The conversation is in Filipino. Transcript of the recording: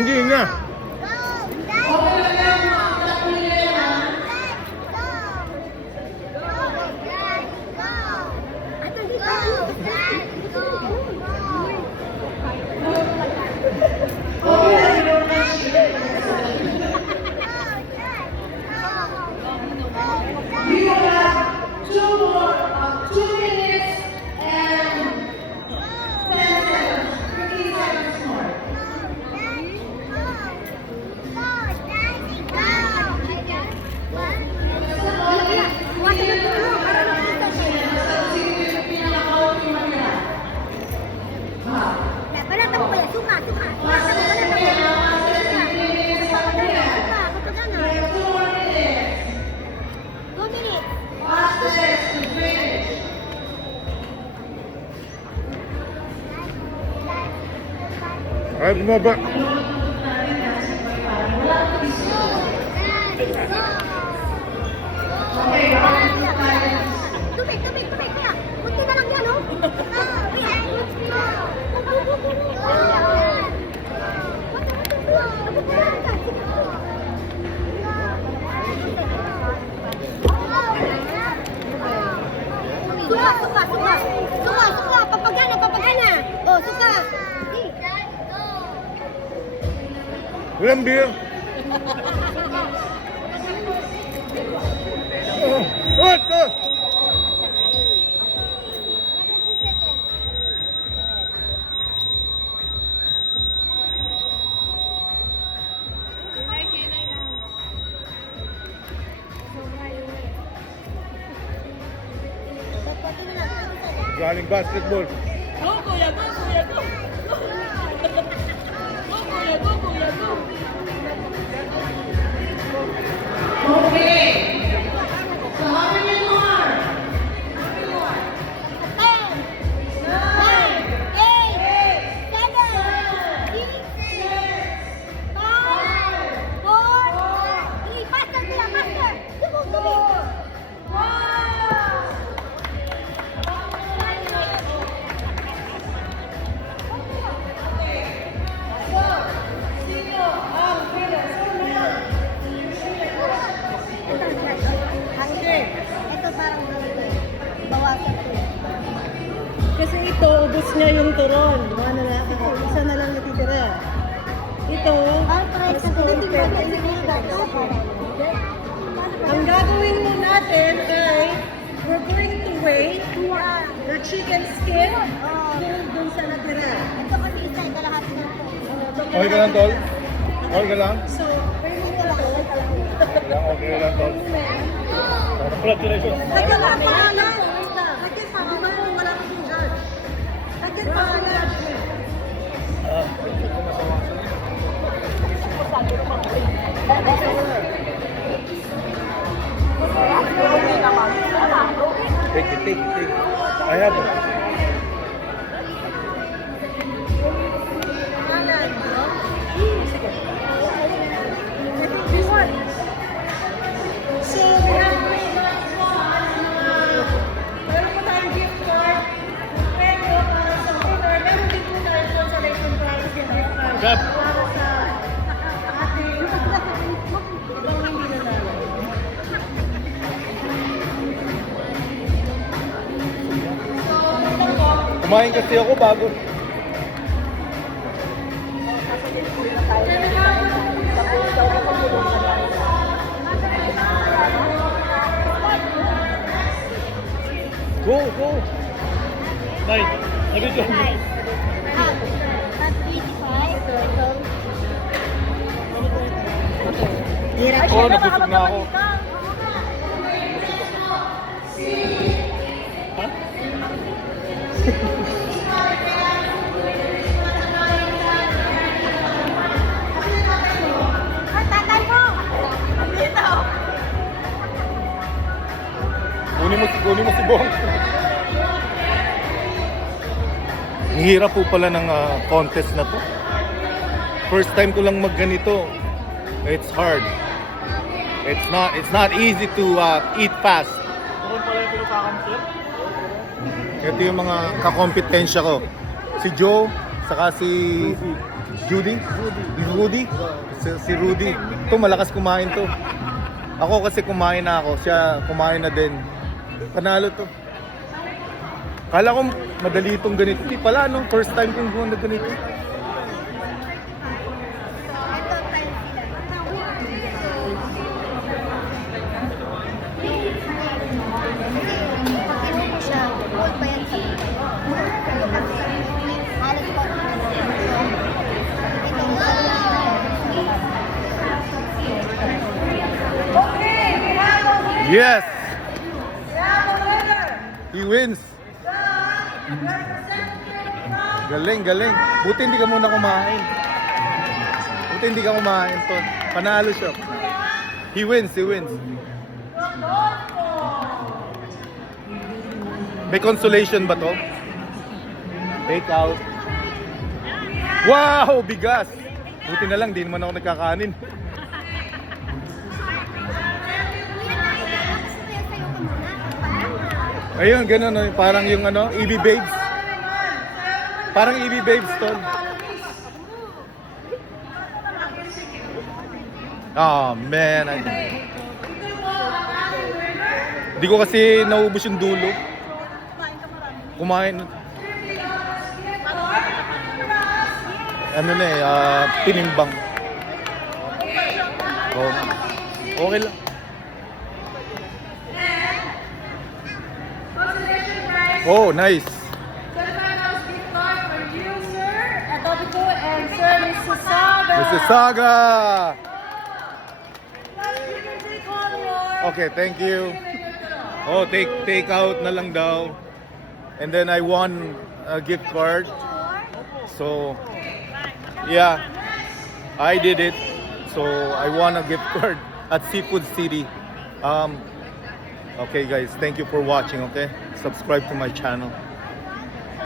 Hindi na. We have 2 minutes and 10 seconds, 15 seconds more. Ay, bumaba. Tubig kaya. Kunti na lang yan, oh. Suka. Papagana. Oh, suka. Walang beer. What? Galing basketball. Go, kuya, go. Go, kuya, go. Okay. So how many more? 10, 9, 8, 7, 6, 5, 4, 3. Faster, kuya, faster. Tubig. Ito parang bawasan ko. Kasi ito, ubos niya yung turon. Isa na lang natitira. Ito, ang gagawin mo natin ay we're going to weigh the chicken skin dun sa natira. Ito kasi isa, kalahati na ito. Okay ka lang, tol? Okay ka lang? So, Okay lang, tol. Congratulations. Lagyan ang pangalan. Lagyan pangalan. Wala kang judge. Lagyan pangalan. Take it. I have it. So, we have meron po tayong gift card. Pero, para sa winner, meron din po tayo consolation prize and gift card. Gab. Para sa ating ibang hindi nanalo. Kumain kasi ako bago. Go. Bye. Sabi ko. Oo, nabusog na ako. Ha? Kunin mo si Bong. Ang hirap po pala ng contest na to. First time ko lang magganito. It's hard. It's not easy to eat fast. Ito yung mga kakompetensya ko. Si Joe, Saka si Judy? Rudy? Si Rudy. Ito, malakas kumain to. Ako kasi kumain na ako. Siya kumain na din. Panalo to. Kala ko madali itong ganito. Hindi pala, no? First time kong buwan na ganito. Ito, time sila. Pag kinuha siya, hold pa yan sa dito. Halos pa ito. Okay, we have a winner. Yes! We have a winner. He wins. Galing, galing. Buti hindi ka muna kumain. Buti hindi ka kumain to. Panalo siya. He wins, he wins. May consolation ba to? Take out. Wow, bigas. Buti na lang, di naman ako nagkakanin. Ayun, ganun, no? Parang yung ano, EB Babes. Parang EB Babes to. Oh, man. Di ko kasi naubos yung dulo. Kumain. Ano na eh, tinimbang. Oh, okay lang. Oh, nice. Mrs. Saga. Okay, thank you. Oh, take out na lang daw. And then I won a gift card. So, yeah, I did it. So I won a gift card at Seafood City. Okay guys, thank you for watching, okay? Subscribe to my channel.